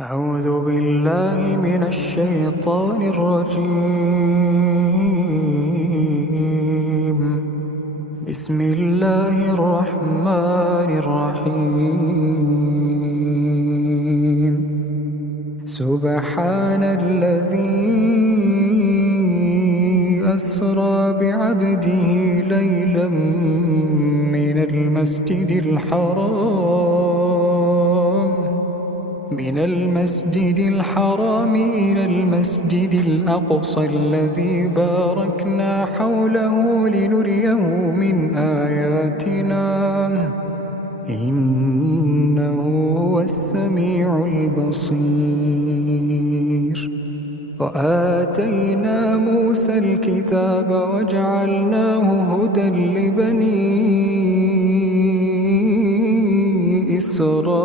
أعوذ بالله من الشيطان الرجيم. بسم الله الرحمن الرحيم. سبحان الذي أسرى بعبده ليلا من المسجد الحرام إلى المسجد الأقصى الذي باركنا حوله لنريه من آياتنا إنه هو السميع البصير. وآتينا موسى الكتاب وجعلناه هدى لبني إسرائيل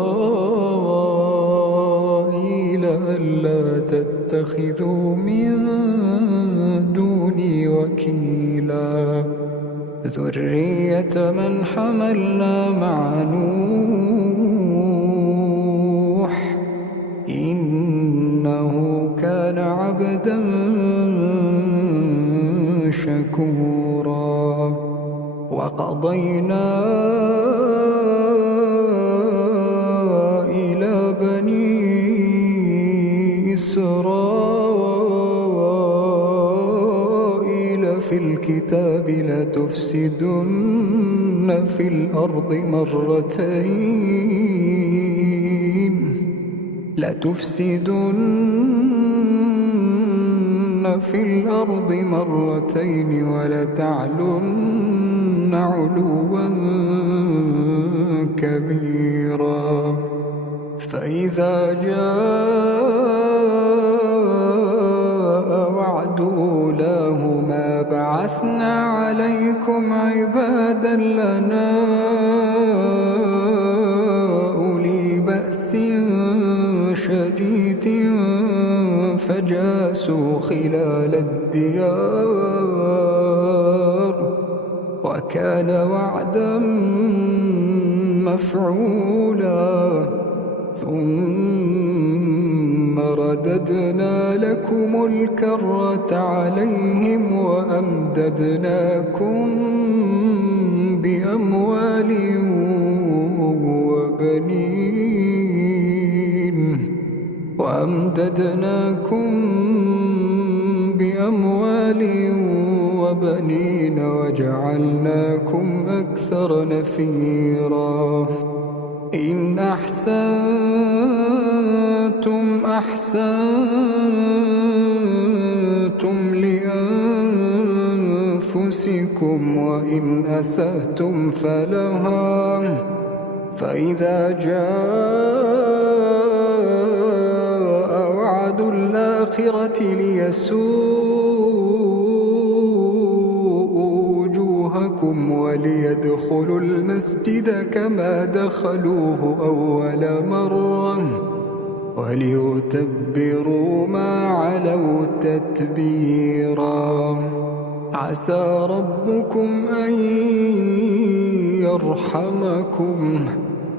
ألا تتخذوا من دوني وكيلا ذرية من حملنا مع نوح إنه كان عبدا شكورا. وقضينا إلى بني إسرائيل في الكتاب لتفسدن في الأرض مرتين ولتعلن علوا كبيرا. فإذا جاء وعد أولاهما بعثنا عليكم عبادا لنا أولي بأس شديد فجاسوا خلال الديار وكان وعدا مفعولا. ثم رددنا لكم الكرة عليهم وأمددناكم بأموال وبنين وجعلناكم أكثر نفيرا. إن أحسنتم لأنفسكم وإن أسأتم فلها. فإذا جاء وعد الآخرة ليسوءوا وجوهكم وليدخلوا المسجد كما دخلوه أول مرة وليتبروا ما علوا تتبيرا. عسى ربكم أن يرحمكم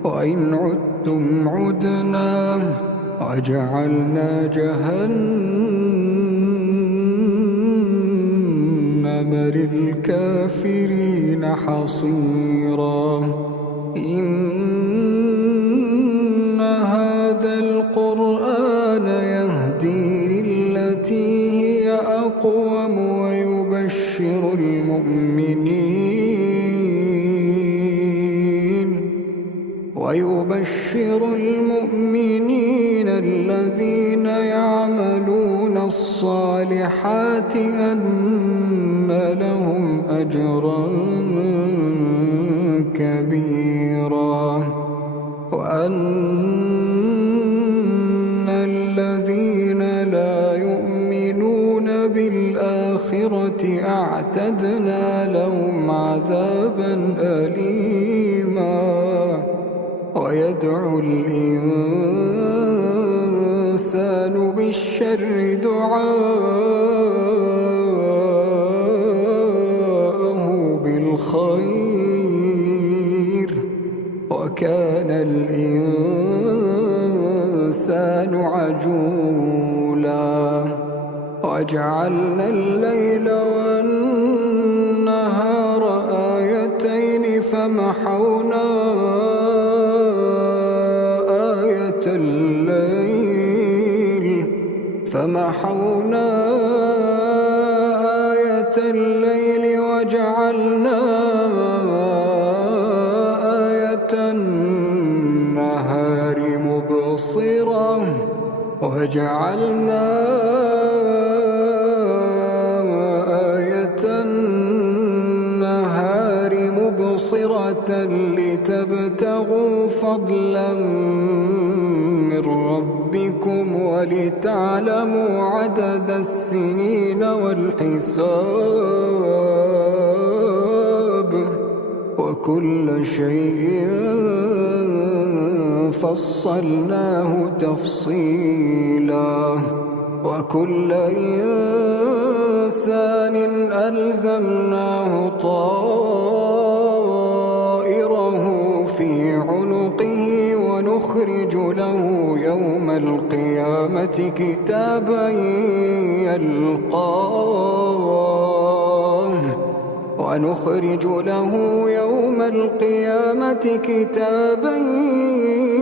وإن عدتم عدنا وجعلنا جهنم للكافرين حصيرا. إن هذا القرآن يهدي للتي هي أقوم ويبشر المؤمنين الذين يعملون الصالحات أن لهم أجرا كبيرا. وأن الذين لا يؤمنون بالآخرة أعتدنا لهم عذابا أليما. ويدعو الإنسان بالشر دعاءه بالخير وكان الإنسان الإنسان عجولا وجعلنا الليل والنهار آيتين فمحونا آية الليل وجعلنا آية النهار مبصرة لتبتغوا فضلا من ربكم ولتعلموا عدد السنين والحساب وكل شيء فصلناه تفصيلا وكل إنسان ألزمناه طائره في عنقه ونخرج له يوم القيامة كتابا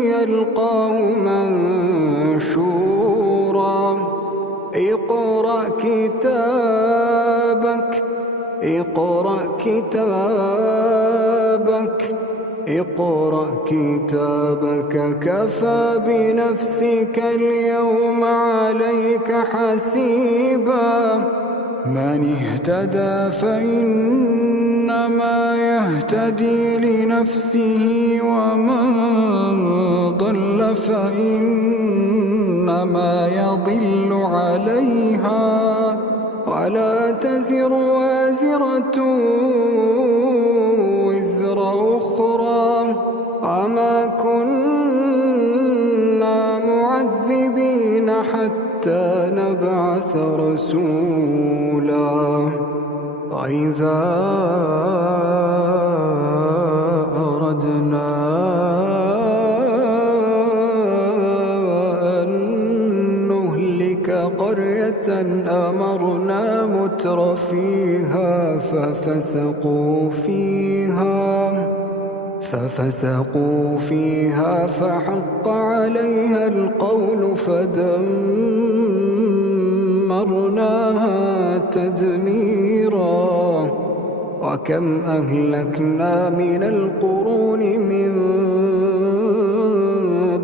يلقاه منشورا اقرأ كتابك كفى بنفسك اليوم عليك حسيبا من اهتدى فإنما يهتدي لنفسه ومن ضل فإنما يضل عليها ولا تزر وازرة وزر أخرى وما كنا معذبين حتى نبعث رسولا وإذا أردنا أن نهلك قرية أمرنا متر فيها ففسقوا فيها فحق عليها القول فدمرناها تدميرا وكم أهلكنا من القرون من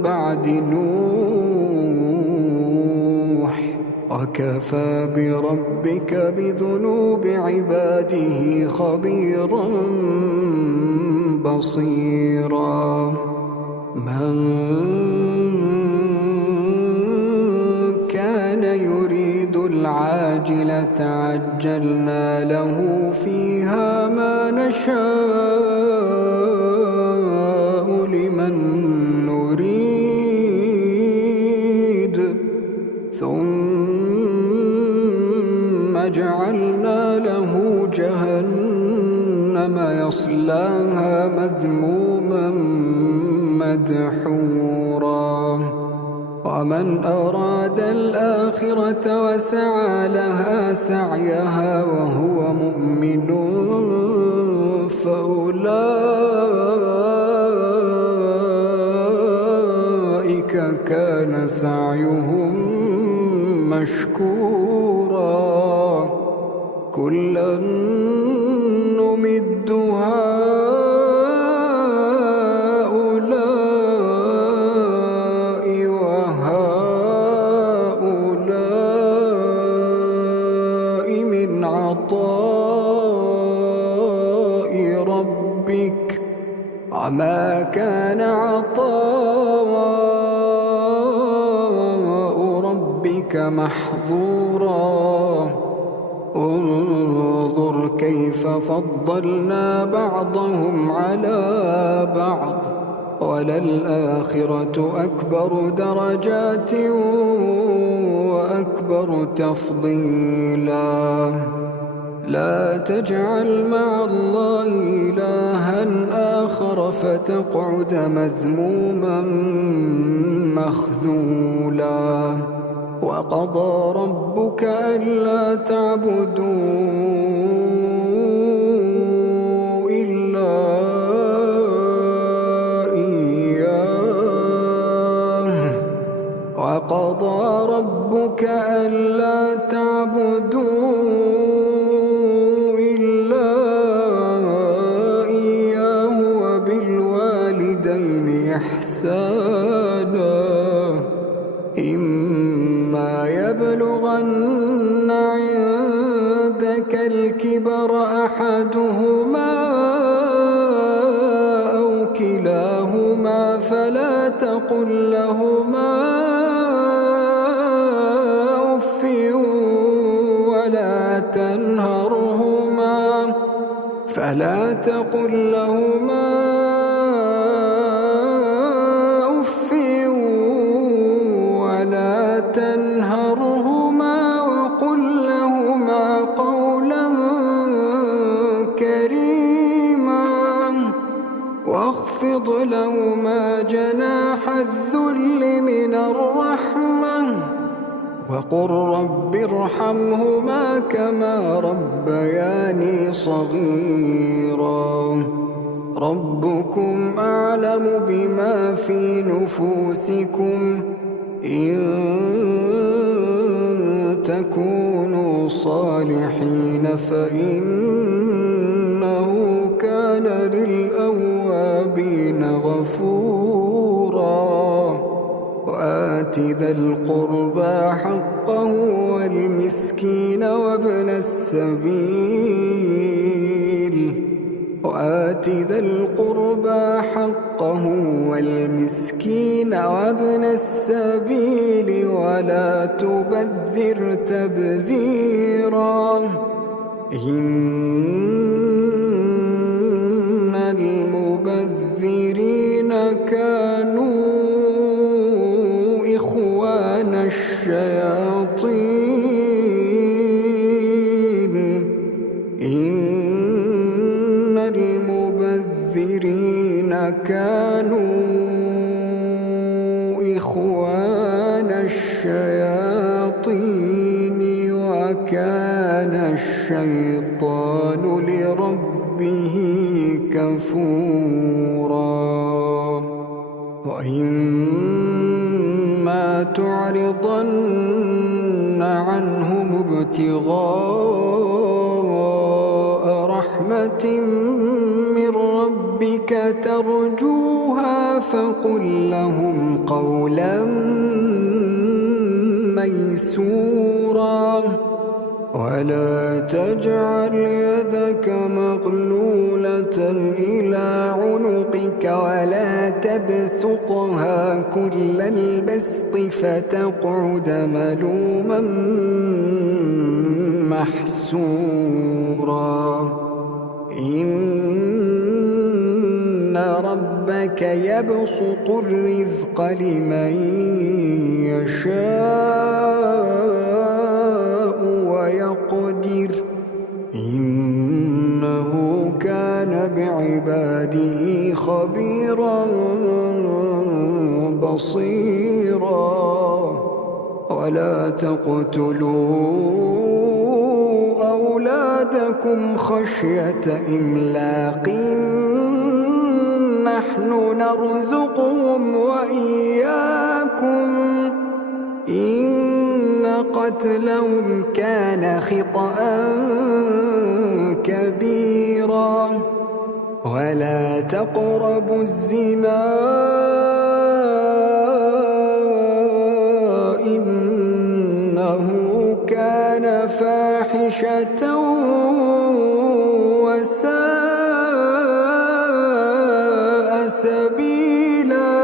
بعد نوح وكفى بربك بذنوب عباده خبيرا بصيرا من كان يريد العاجلة عجلنا له فيها ما نشاء لمن نريد ثم جعلنا له جهنم يصلاها مذموما مدحورا ومن أراد الآخرة وسعى لها سعيها وهو مؤمن فأولئك كان سعيهم مشكورا كلا نمد هؤلاء وهؤلاء من عطاء ربك وما كان عطاء ربك محظورا انظر كيف فضلنا بعضهم على بعض وللآخرة أكبر درجات وأكبر تفضيلا لا تجعل مع الله إلها آخر فتقعد مذموما مخذولا وقضى ربك ألا تعبدوا وقضى ربك ألا تعبدوا إلا إياه وبالوالدين إحسانا إما يبلغن عندك الكبر أحدهما أو كلاهما فلا تقل لهما أف ولا تنهرهما وقل لهما قولا كريما واخفض لهما جناح الذل من الرحمة وقل رب ارحمهما كما ربياني صغيرا ربكم أعلم بما في نفوسكم إن تكونوا صالحين فإنه كان للأوابين غفورا وآت ذا القربى حقه والمسكين وابن السبيل وآت ذا القربى حقه والمسكين وابن السبيل ولا تبذر تبذيرا إن المبذرين كانوا إخوان الشياطين إن المبذرين كانوا إخوان الشياطين وكان الشيطان لربه كفورا وإما تعرضن عنهم ابتغاء رحمة من ربك ترجوها فقل لهم قولا ميسورا ولا تجعل يدك مغلولة إلى عنقك ولا تبسطها كل البسط فتقعد ملوما محسورا إن ربك يبسط الرزق لمن يشاء ويقدر إنه كان بعباده خبيرا بصيرا ولا تقتلوا أولادكم خشية إملاق نحن نرزقهم وإياكم إن قتلهم كان خطأ كبيرا ولا تقربوا الزنا إنه كان فاحشة وساء سبيلا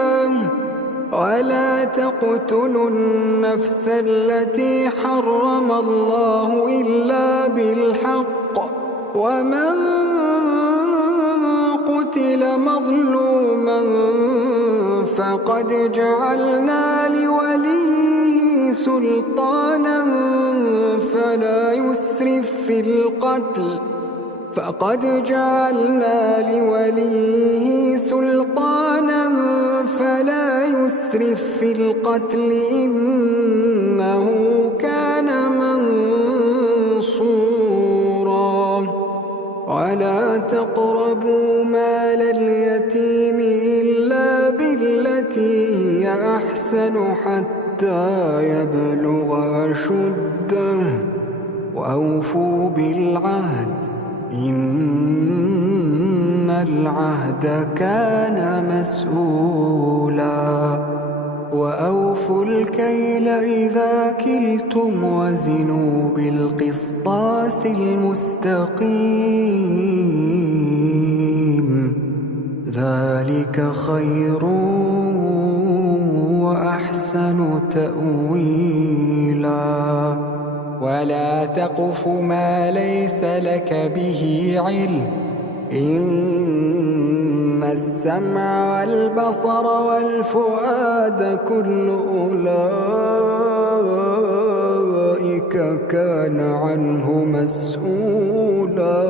ولا تقتلوا النفس التي حرم الله إلا بالحق ومن قتل مظلوما فقد جعلنا لوليه سلطانا فلا يسرف يسرف في القتل فقد جعلنا لوليه سلطانا فلا يسرف في القتل إنه كان منصورا ولا تقربوا مال اليتيم إلا بالتي هي أحسن حتى يبلغ أشده وأوفوا بالعهد إن العهد كان مسؤولا وأوفوا الكيل إذا كلتم وزنوا بالقسطاس المستقيم ذلك خير وأحسن تأويلا ولا تقف ما ليس لك به علم إن السمع والبصر والفؤاد كل أولئك كان عنه مسؤولا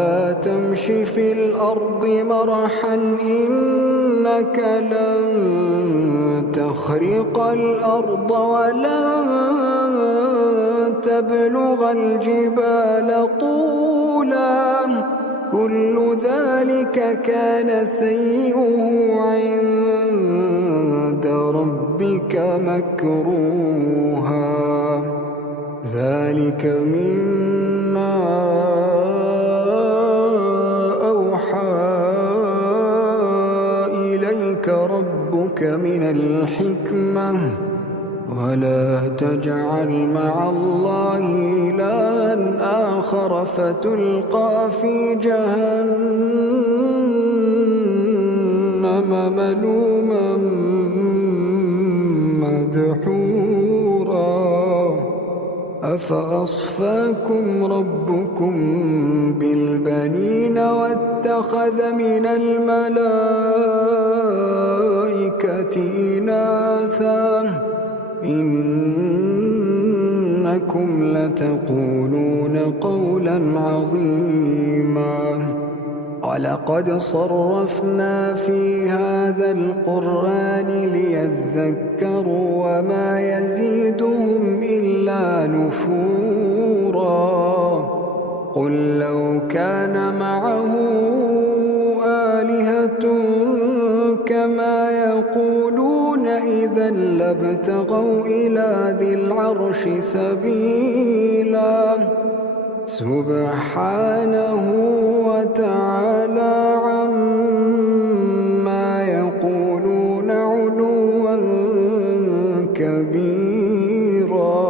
ولا تمش في الأرض مرحا إنك لن تخرق الأرض ولن تبلغ الجبال طولا كل ذلك كان سيئه عند ربك مكروها ذلك مما ربك من الحكمة ولا تجعل مع الله إلها آخر فتلقى في جهنم ملوما مدحورا أفأصفاكم ربكم بالبنين واتخذ من الملائكة إناثا إنكم لتقولون قولا عظيما ولقد صرفنا في هذا القرآن ليذكروا وما يزيدهم إلا نفورا قل لو كان معه آلهة كما يقولون إذا لابتغوا إلى ذي العرش سبيلا سبحانه وتعالى عما يقولون علوا كبيرا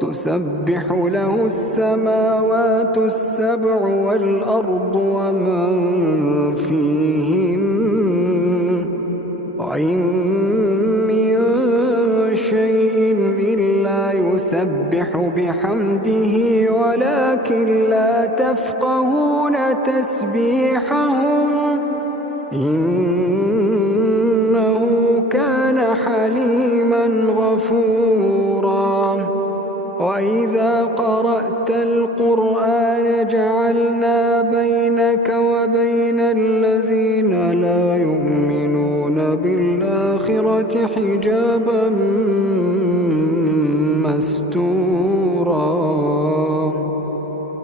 تسبح له السماوات السبع والأرض ومن فيهن وإن من شيء إلا يسبح بحمده ولكن لا تفقهون تسبيحهم إنه كان حليما غفورا وإذا قرأت القرآن جعلنا بينك وبين الذين لا يؤمنون بالآخرة حجابا مستورا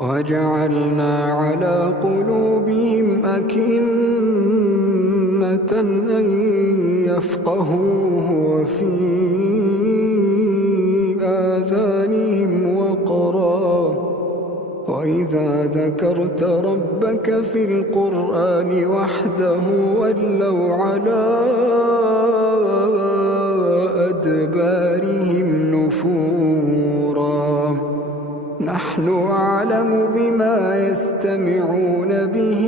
وجعلنا على قلوبهم أكنة أن يفقهوه وفي آذانهم وقرا وإذا ذكرت ربك في القرآن وحده ولوا على أدبارهم نفورا نحن أعلم بما يستمعون به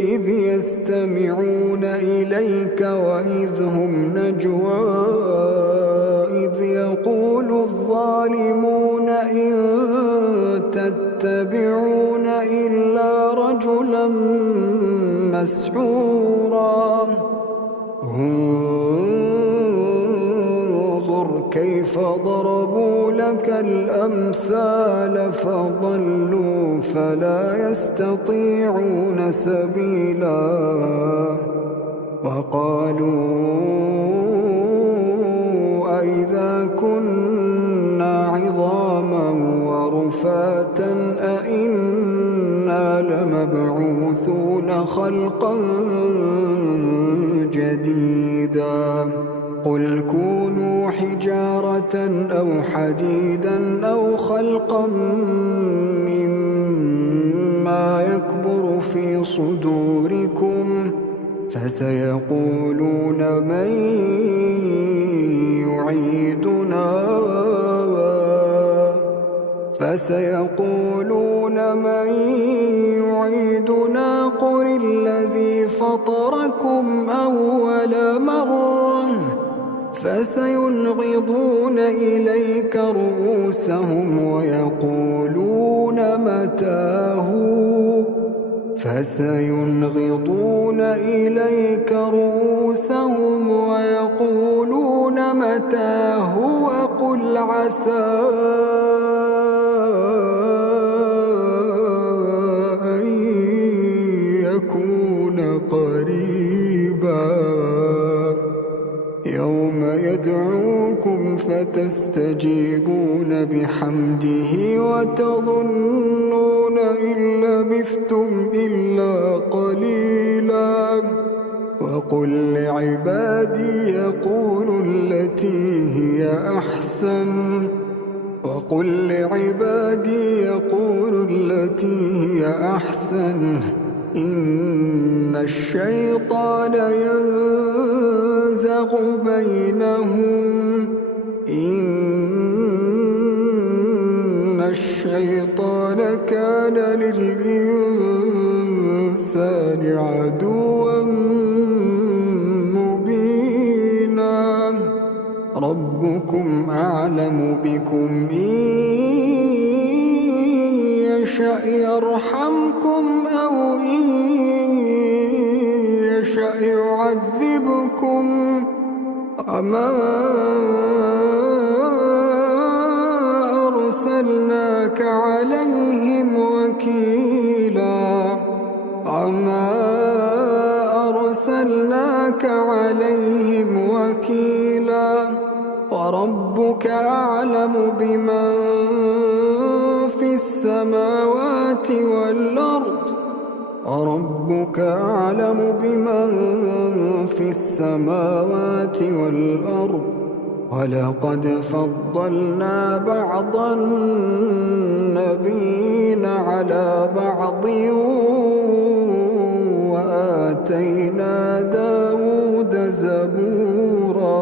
إذ يستمعون إليك وإذ هم نجوى إذ يقول الظالمون إن تتبعون إلا رجلا مسحورا كيف ضربوا لك الأمثال فضلوا فلا يستطيعون سبيلا وقالوا أئذا كنا عظاما ورفاتا أئنا لمبعوثون خلقا جديدا قل كونوا حجارة أو حديدا أو خلقا مما يكبر في صدوركم فسيقولون من يعيدنا قل الذي فطركم أول مرة فسينغضون إليك رؤوسهم ويقولون متاه وقل عسى أن يكون قريبا يوم يدعوكم فتستجيبون بحمده وتظنون إن لبثتم إلا قليلا وقل لعبادي يقولوا التي هي أحسن إن الشيطان ينزغ بينهم إن الشيطان كان للإنسان عدوا مبينا ربكم أعلم بكم إن يشأ يرحمكم أو إن يشأ يعذبكم وما أرسلناك عليهم وكيلا وربك أعلم بمن في السماوات والأرض ولقد فضلنا بعض النبيين على بعض وآتينا داود زبورا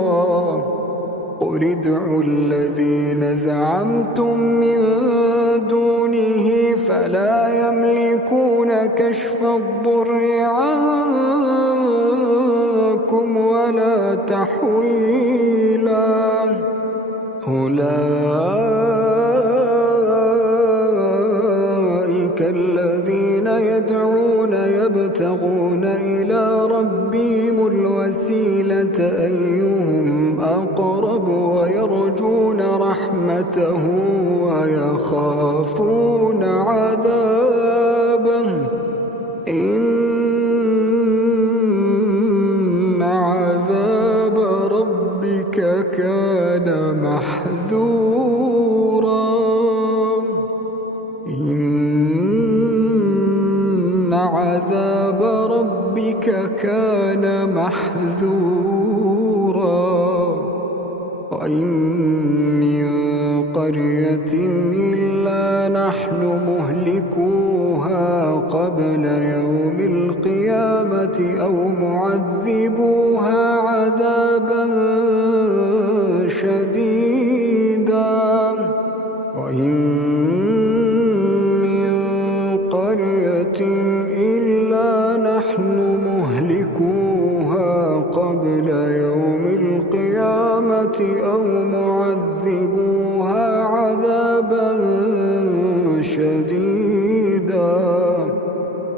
قل ادعوا الذين زعمتم من دونه فلا يملكون كشف الضر عنكم ولا تحويلا أولئك الذين يدعون يبتغون إلى ربهم الوسيلة أيهم أقرب ويرجون رحمته ويخافون عذابه إن عذاب ربك كان محذورا إن عذاب ربك كان محذورا وإن من قرية إلا نحن مهلكوها قبل يوم القيامة أو معذبوها عذابا شديدا وإن من قرية إلا نحن مهلكوها قبل يوم القيامة أو معذبوها عذابا شديدا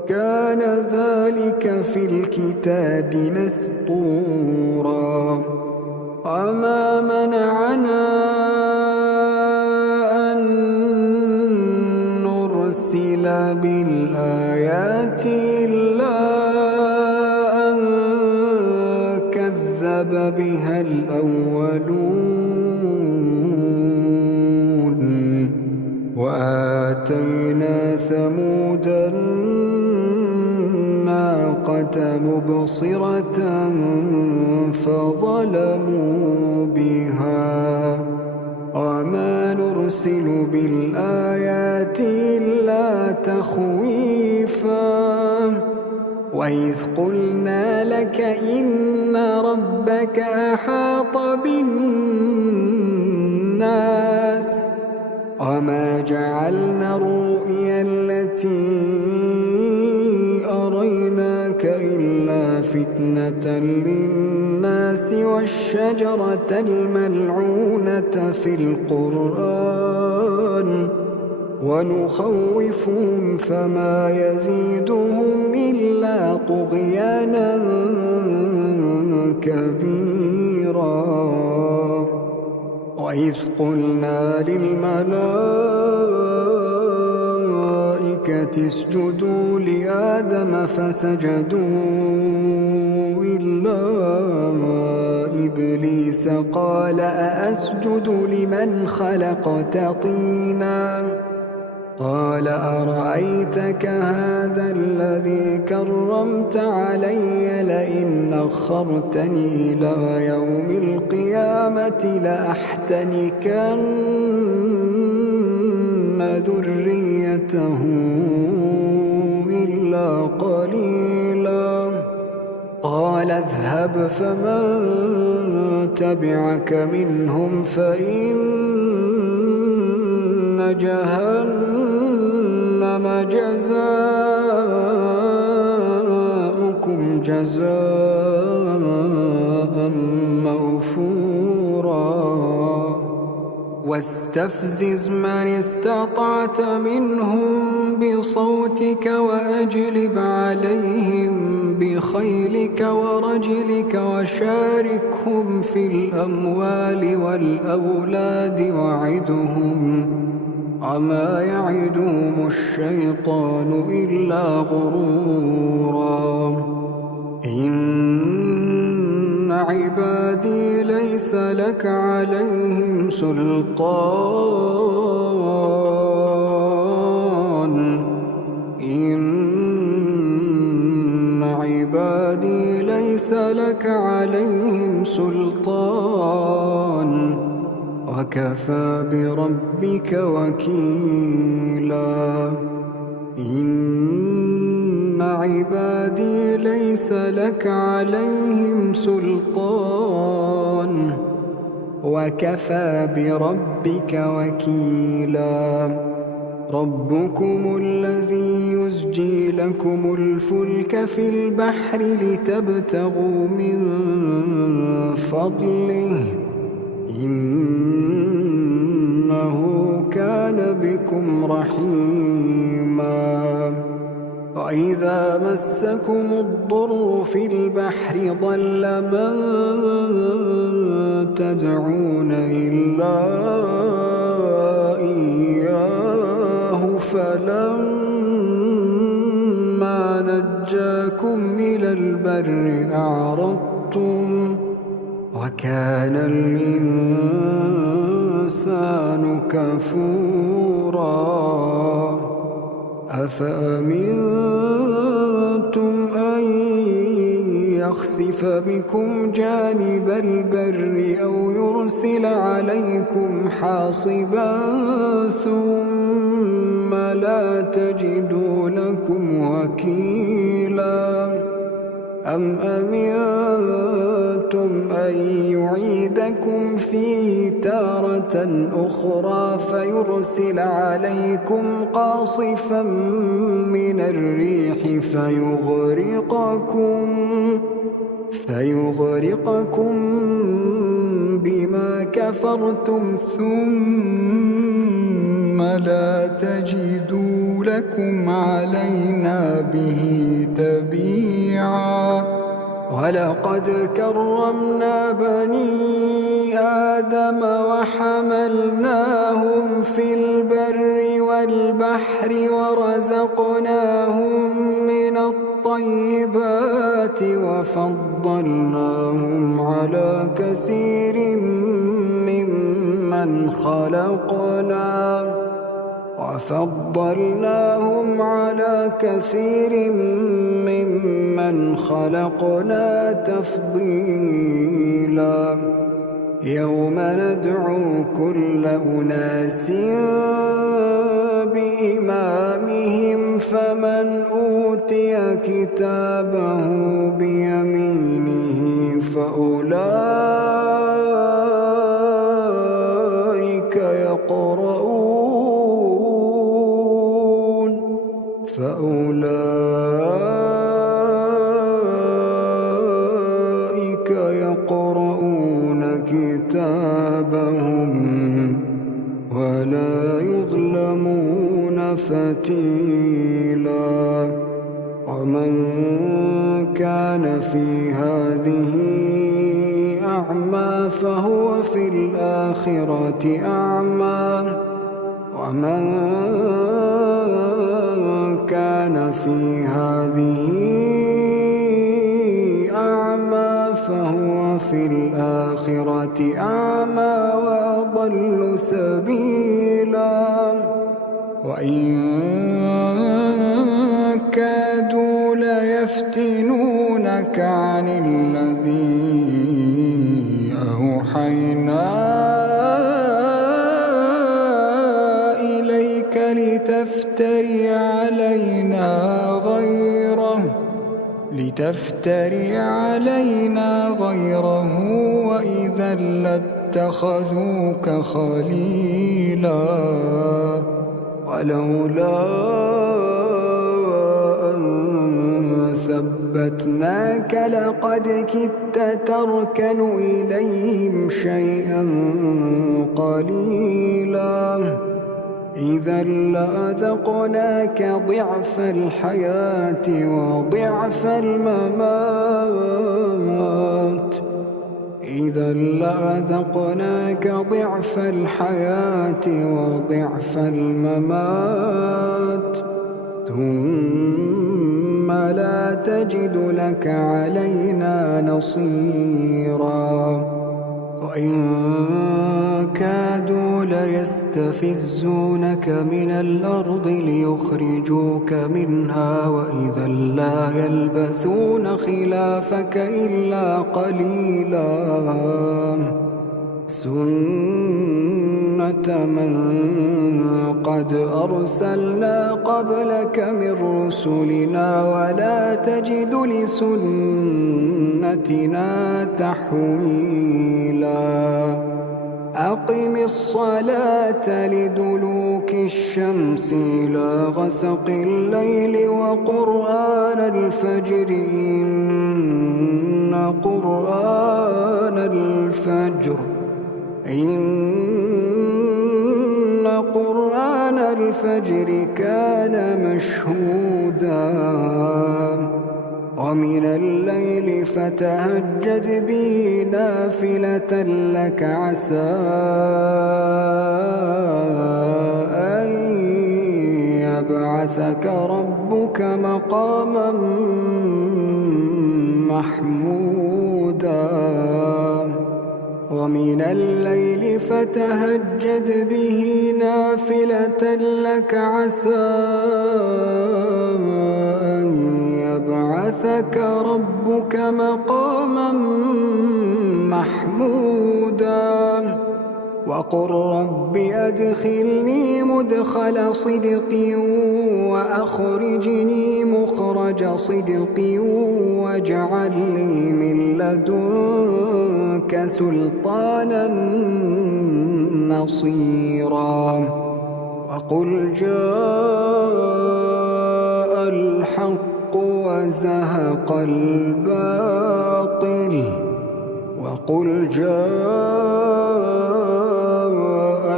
كان ذلك في الكتاب مسطورا وما منعنا أن نرسل بالآيات إلا أن كذب بها الأولون وآتينا ثمود الناقة مبصرة فظلموا بها وما نرسل بالآيات إلا تخويفا وإذ قلنا لك إن ربك أحاط بالناس وما جعلنا الرؤيا التي أريناك إلا فتنة للناس والشجرة الملعونة في القرآن ونخوفهم فما يزيدهم إلا طغيانا كبيرا وإذ قلنا للملائكة اسجدوا لآدم فسجدوا إلا إبليس قال أأسجد لمن خلقت طينا قال أرأيتك هذا الذي كرمت علي لئن أخرتني إلى يوم القيامة لأحتنكن ذريته إلا قليلا قال اذهب فمن تبعك منهم فإن جهنم جزاؤكم جزاء موفورا واستفزز من استطعت منهم بصوتك وأجلب عليهم بخيلك ورجلك وشاركهم في الأموال والأولاد وعدهم وما يعدهم الشيطان إلا غرورا إن عبادي ليس لك عليهم سلطان إن عبادي ليس لك عليهم سلطان وكفى بربك وكيلا إن عبادي ليس لك عليهم سلطان وكفى بربك وكيلا ربكم الذي يزجي لكم الفلك في البحر لتبتغوا من فضله إنه كان بكم رحيما وإذا مسكم الضر في البحر ضل من تدعون إلا إياه فلما نجاكم إلى البر أعرضتم وكان الإنسان كفورا أفأمنتم أن يخسف بكم جانب البر أو يرسل عليكم حاصبا ثم لا تجدوا لكم وكيلا أم أمنتم أن يعيدكم فيه تارة أخرى فيرسل عليكم قاصفا من الريح فيغرقكم بما كفرتم ثم لا تجدوا لكم علينا به تبيعا ولقد كرمنا بني آدم وحملناهم في البر والبحر ورزقناهم من الطيبات وفضلناهم على كثير ممن خلقنا تفضيلا يوم ندعو كل أناس بإمامهم فمن أوتي كتابه بيمينه فأولئك يقرؤون كتابهم ولا يظلمون فتيلا ومن كان في هذه أعمى فهو في الآخرة أعمى ومن كان في هذه أعمى فهو في الآخرة أعمى وأضل سبيلا وإن كادوا ليفتنونك عن الذي أوحينا إليك لتفتري علينا غيره وإذا لاتخذوك خليلا ولولا أن ثبتناك لقد كدت تركن إليهم شيئا قليلا إذا لأذقناك ضعف الحياة وضعف الممات ثم لا تجد لك علينا نصيرا وإن كادوا ليستفزونك من الأرض ليخرجوك منها وإذا لا يلبثون خلافك إلا قليلا سنة من قد أرسلنا قبلك من رسلنا ولا تجد لسنتنا تحويلا أقم الصلاة لدلوك الشمس إلى غسق الليل وقرآن الفجر إن قرآن الفجر كان مشهودا ومن الليل فتهجد به نافلة لك عسى أن يبعثك ربك مقاما محمودا ومن الليل فتهجد به نافلة لك عسى أن يبعثك ربك مقاما محمودا وقل رب أدخلني مدخل صدق وأخرجني مخرج صدق واجعل لي من لدنك سلطانا نصيرا وقل جاء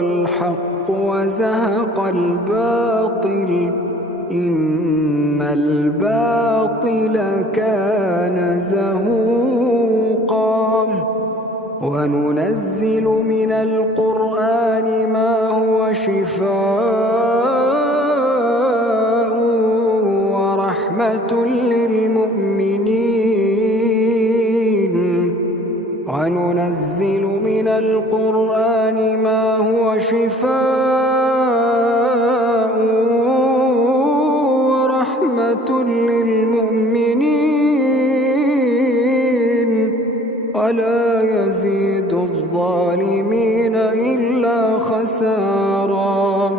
الحق وزهق الباطل إن الباطل كان زهوقا وننزل من القرآن ما هو شفاء ورحمة للمؤمنين وننزل من القرآن ما هو شفاء ورحمة للمؤمنين ولا يزيد الظالمين إلا خسارا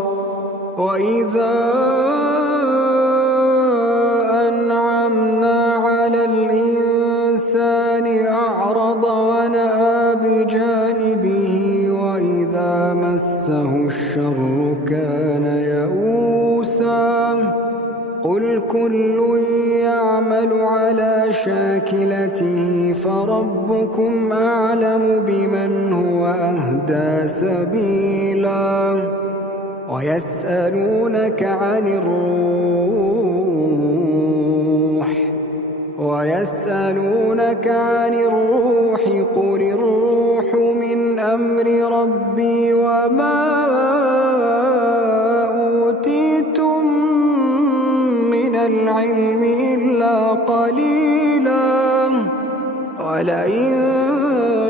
وإذا أنعمنا على الإنسان أعرض ونأى بجانبه وإذا مسه الشر كان يئوسا قل كل يعمل على شاكلته فربكم أعلم بمن هو أهدى سبيلا ويسألونك عن الروح قل الروح من أمر ربي وما أوتيتم من العلم إلا قليلا ولئن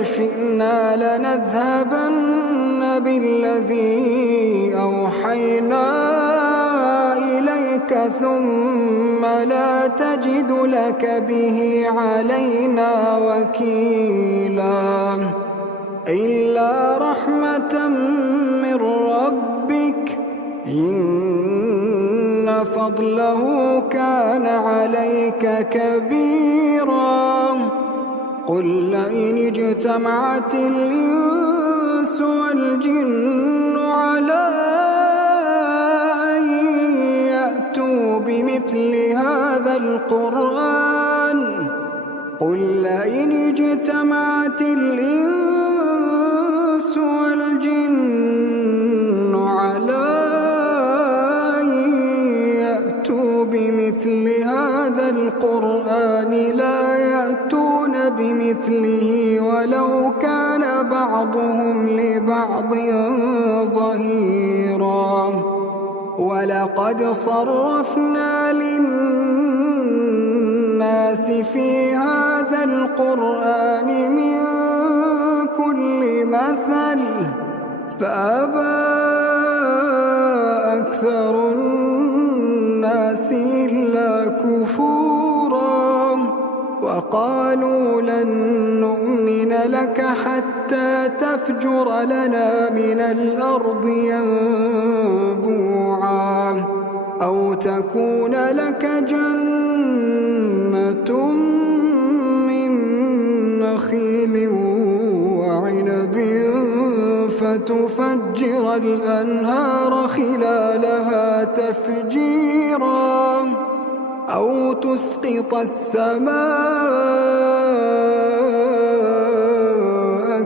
شئنا لنذهبن بالذي أوحينا إليك ثم لا تجد لك به علينا وكيلا إلا رحمة من ربك إن فضله كان عليك كبيرا قل لئن اجتمعت الإنس والجن على أن يأتوا بمثل هذا القرآن قل لئن اجتمعت الإنس والجن على أن يأتوا بمثل هذا القرآن لا يأتون بمثله ولو كان بعضهم لبعض ظهيرا ولقد صرفنا للناس في هذا القرآن من كل مثل فأبى أكثر الناس إلا كفورا وقالوا لن نؤمن لك حتى تفجر لنا من الأرض ينبوعا أو تكون لك جنة من نخيل وعنب فتفجر الأنهار خلالها تفجيرا أو تسقط السماء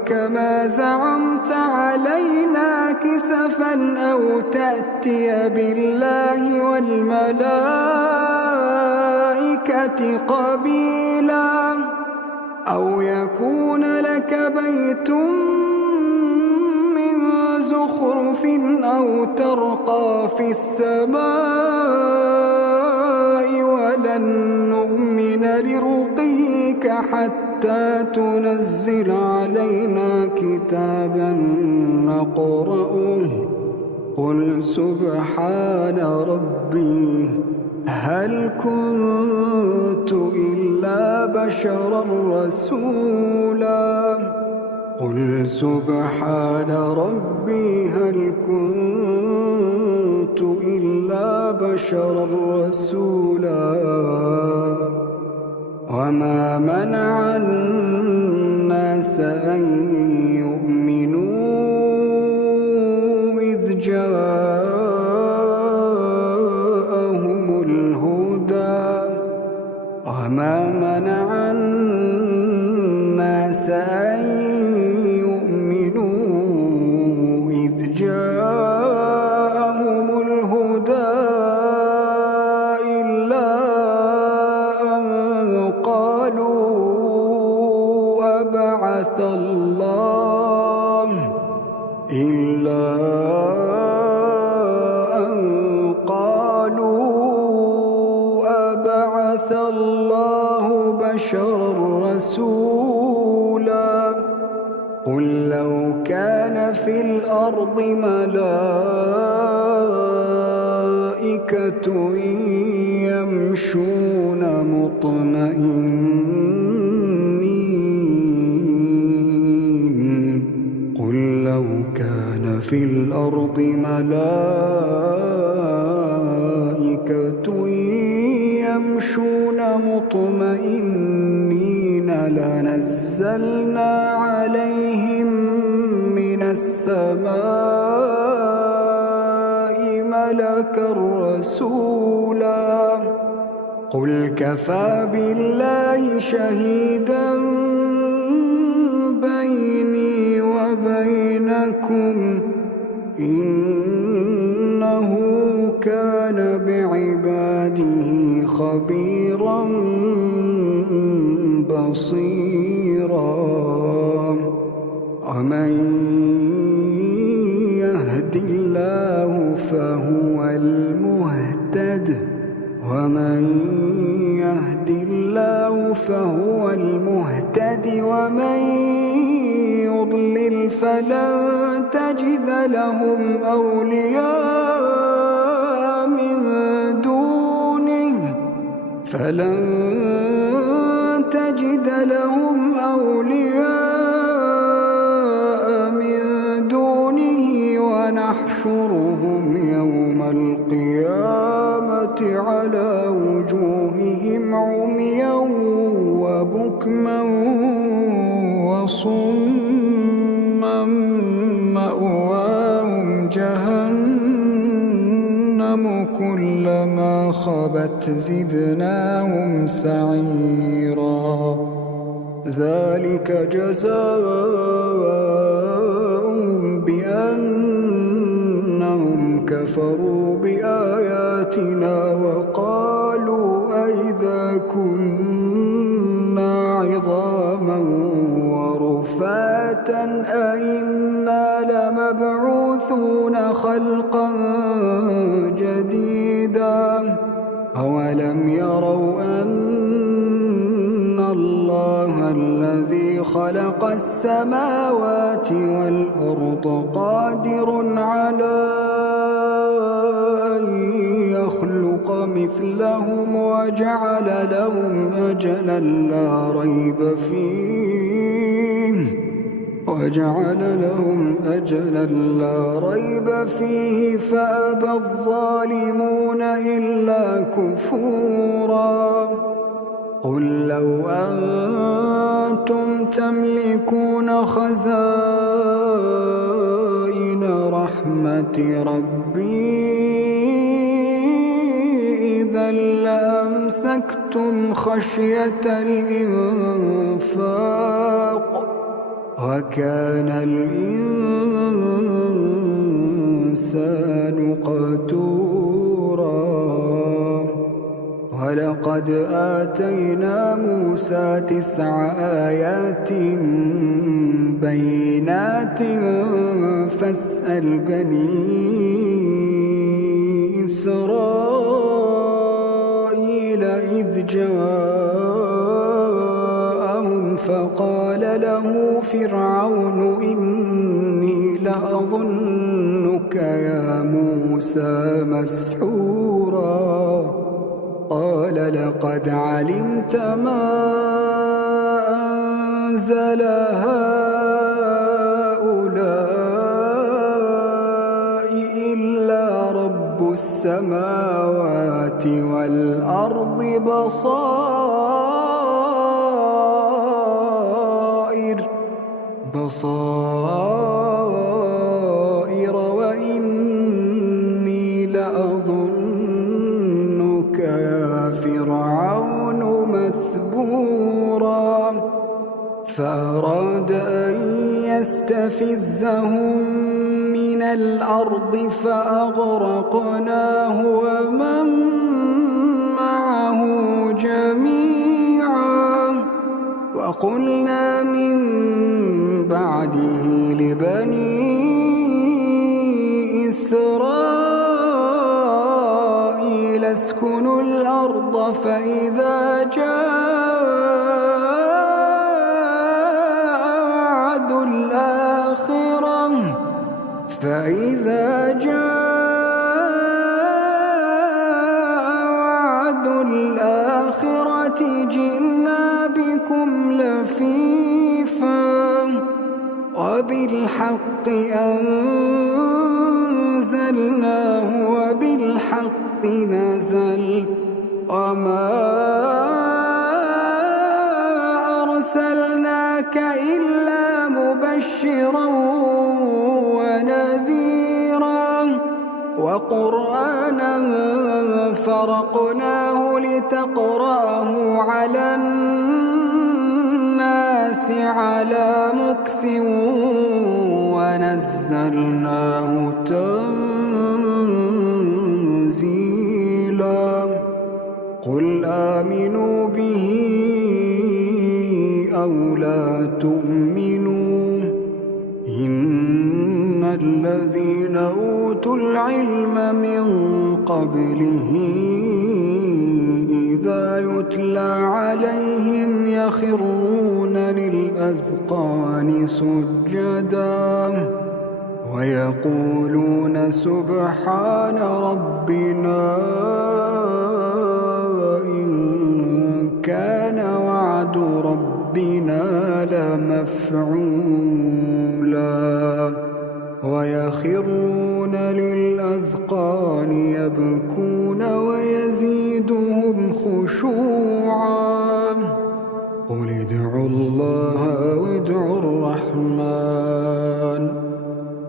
كما زعمت علينا كسفا أو تأتي بالله والملائكة قبيلا أو يكون لك بيت من زخرف أو ترقى في السماء ولن نؤمن لرقيك حتى تنزل علينا كتابا نقرأه قل سبحان ربي هل كنت إلا بشرا رسولا قل سبحان ربي هل كنت إلا بشرا رسولا وما منع الناس أن يؤمنوا إذ جاءهم الهدى وما منع الناس أن يؤمنوا إذ جاءهم الهدى أبعث الله إلا أن قالوا أبعث الله بشرا رسولا قل لو كان في الأرض ملائكة يمشون مطمئنين قل لو كان في الأرض ملائكة يمشون مطمئنين لنزلنا عليهم من السماء ملكا رسولا قل كفى بالله شهيدا بيني وبينكم إنه كان بعباده خبيرا بصيرا ومن يهد الله فهو المهتد ومن يضلل فلن تجد لهم أولياء من دونه ونحشرهم يوم القيامة على وجوههم عميا وبكما وصما مأواهم جهنم كلما خبت زدناهم سعيرا ذلك جزاؤهم بأنهم كفروا بآياتنا وقالوا أئذا كنا عظاما ورفاتا أئنا لمبعوثون خلقا جديدا أولم يروا أن الله الذي خلق السماوات والأرض قادر على أن يخلق مثلهم وجعل لهم أجلا لا ريب فيه فأبى الظالمون إلا كفورا قل لو أنتم تملكون خزائن رحمة ربي إذا لأمسكتم خشية الإنفاق وكان الإنسان قتورا ولقد آتينا موسى 9 آيات بينات فاسأل بني إسرائيل إذ جاءهم فقال له فرعون إني لأظنك يا موسى مسحورا قال لقد علمت ما أنزل هؤلاء إلا رب السماوات والأرض بصائر وإني لأظنك يا فرعون مثبورا فأراد أن يستفزهم من الأرض فأغرقناه ومن معه جميعا وقلنا من بعده لبني إسرائيل اسكنوا الأرض فإذا جاء وعد الآخرة جئنا بكم لفيفا وبالحق أنزلناه وبالحق نزل وما أرسلناك إلا مبشرا ونذيرا وقرآنا فرقناه لتقرأه على الناس على مكث ونزلناه تنزيلا قل آمنوا به أو لا تؤمنوا إن الذين أوتوا العلم من قبله إذا يتلى عليهم يخرون للأذقان سجدا ويقولون سبحان ربنا إن كان وعد ربنا لمفعولا ويخرون للأذقان يبكون ويزيدهم خشوعا قل ادعوا الله أو ادعوا الرحمن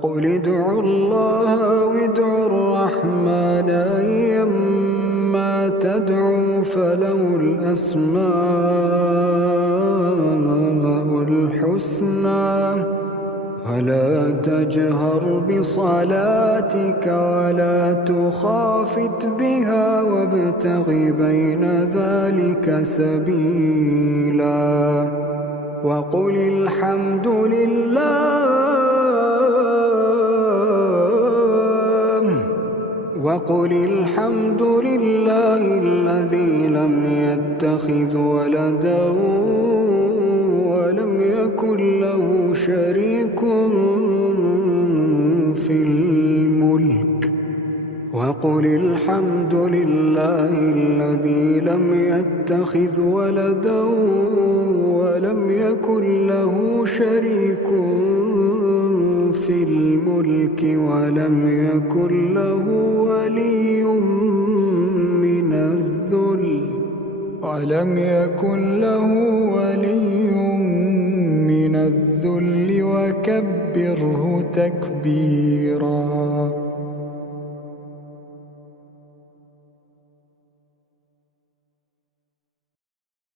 قل ادعوا الله أو ادعوا الرحمن أيما تدعوا فله الأسماء الحسنى ولا تجهر بصلاتك ولا تخافت بها وابتغ بين ذلك سبيلا وقل الحمد لله الذي لم يتخذ ولدا ولم يكن له شريك في الملك وقل الحمد لله الذي لم يتخذ ولدا ولم يكن له شريك في الملك ولم يكن له ولي من الذل وكبره تكبيرا.